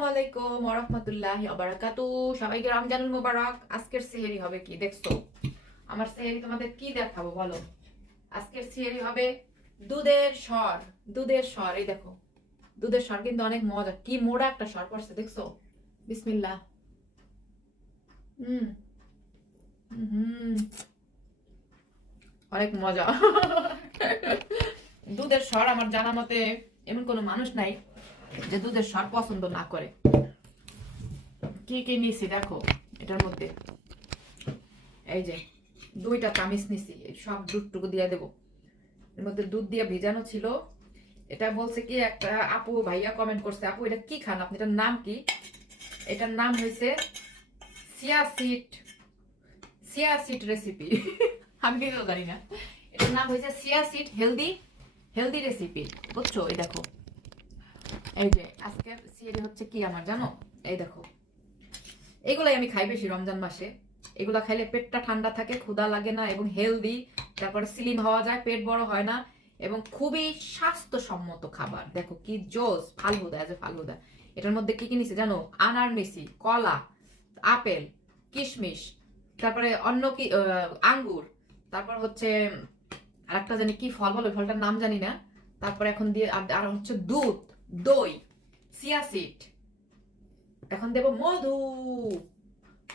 আসসালামু আলাইকুম ওয়া রাহমাতুল্লাহি ওয়া বারাকাতুহু। সবাইকে রমজানুল মুবারক। আজকের সেহরি হবে কি দেখছো? আমার সেহরি তোমাদের কি দেখাবো বলো? আজকের সেহরি হবে দুধের স্বর। দুধের স্বর, এই দেখো দুধের স্বর কিন্তু অনেক মজা, কি মোড়া একটা স্বর পড়ছে দেখছো? বিসমিল্লাহ। হুম হুম অনেক মজা। দুধের স্বর আমার জানা মতে এমন কোনো মানুষ নাই যে দুধের স্বর পছন্দ না করে। কি কি নিছি দেখো এটার মধ্যে, এই যে 2টা চামচ নিছি, সব দুধটুকু দিয়ে দেবো। এর মধ্যে দুধ দিয়ে ভিজানো ছিল। এটা বলছে কি, একটা আপু ভাইয়া কমেন্ট করছে, আপু এটা কি খান আপনি, এটার নাম কি? এটার নাম হয়েছে সিয়া সিড, সিয়া সিড রেসিপি। আমি কিন্তু জানি না। এটার নাম হয়েছে সিয়া সিড হেলদি হেলদি রেসিপি, বুঝছো? এই দেখো, এই যে আজকের সিয়ারি হচ্ছে কি আমার জানো, এই দেখো এগুলাই আমি খাই বেশি রমজান মাসে। এগুলা খাইলে পেটটা ঠান্ডা থাকে, ক্ষুধা লাগে না এবং হেলদি, তারপর স্লিম হওয়া যায়, পেট বড় হয় না এবং খুবই স্বাস্থ্যসম্মত খাবার। দেখো কি জোস, ফালুদা আছে ফালুদা। এটার মধ্যে কি কি নিছে জানো? আনার মিশি, কলা, আপেল, কিশমিশ, তারপরে অন্য কি আঙ্গুর, তারপর হচ্ছে আরেকটা জানি কি ফল, বলো ফলটার নাম জানি না। তারপরে এখন দিয়ে আর হচ্ছে দুধ, দই, চিয়া সিড। এখন দেব মধু,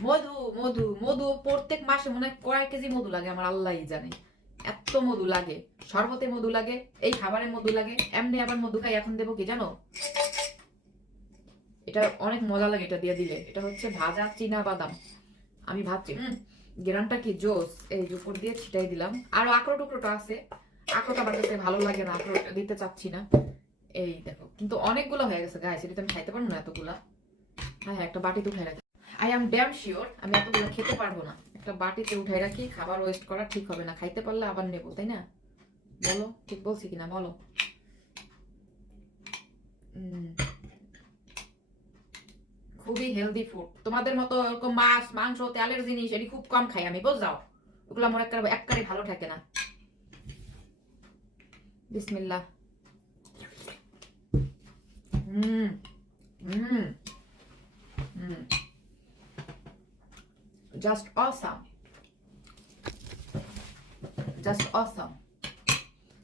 মধু মধু মধু প্রত্যেক মাসে মনে হয় কয়েক কেজি মধু লাগে আমার আল্লাহই জানে। এত মধু লাগে, শরবতে মধু লাগে, এই খাবারে মধু লাগে, এমনি আবার মধু খাই। এখন দেবো কি জানো, এটা অনেক মজা লাগে এটা দিয়ে দিলে। এটা হচ্ছে ভাজা চীনা বাদাম। আমি ভাবছি গ্রানটা কি জোস। এই যে উপর দিয়ে ছিটাই দিলাম। আরো আখরোট টুকরোটা আছে, আখরোট আমার কাছে ভালো লাগে না, আখরোট দিতে চাচ্ছি না। এই দেখো কিন্তু অনেকগুলো হয়ে গেছে গাইস, এটা আমি খাইতে পারবো না এতগুলা। হ্যাঁ হ্যাঁ, একটা বাটিতে উঠাই রাখি। আই এম ড্যাম শিওর আমি এতগুলো খেতে পারবো না। একটা বাটিতে উঠাই রাখি, খাবার ওয়েস্ট করা ঠিক হবে না। খাইতে পারলে আবার নেবো, তাই না? বলো ঠিক বলছি কিনা বলো। খুবই হেলদি ফুড। তোমাদের মতো এরকম মাছ মাংস তেলের জিনিস এটি খুব কম খাই আমি, বুঝাও? ওগুলো আমার একবারে ভালো থাকে না। বিসমিল্লাহ। হুম হুম হুম জাস্ট অসাম, জাস্ট অসাম।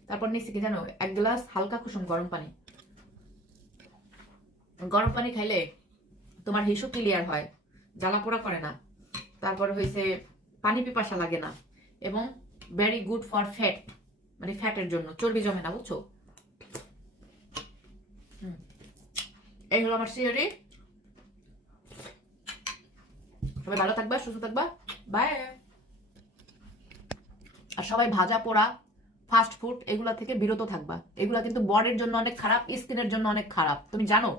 তারপর নিচ্ছি কি জানো, 1 গ্লাস হালকা কুসুম গরম পানি। গরম পানি খাইলে তোমার হিসু ক্লিয়ার হয়, জ্বালা পোড়া করে না, তারপর হয়েছে পানি পিপাসা লাগে না, এবং ভেরি গুড ফর ফ্যাট, মানে ফ্যাটের জন্য, চর্বি জমে না, বুঝছো? এই হলো আমার সিওরি। সবাই ভালো থাকবা, সুস্থ থাকবা, বাই। আর সবাই ভাজা পোড়া ফাস্ট ফুড এগুলা থেকে বিরত থাকবা। এগুলা কিন্তু বডির জন্য অনেক খারাপ, স্কিনের জন্য অনেক খারাপ, তুমি জানো?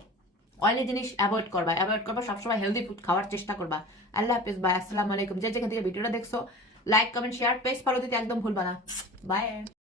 অয়েলি জিনিস অ্যাভয়েড করবা, অ্যাভয়েড করবা, সবসময় হেলদি ফুড খাওয়ার চেষ্টা করবা। আল্লাহ হাফিজ, বাই, আসসালামু আলাইকুম। যে যেখান থেকে ভিডিওটা দেখছো like comment share, page follow দিতে একদম ভুলবা না। বাই।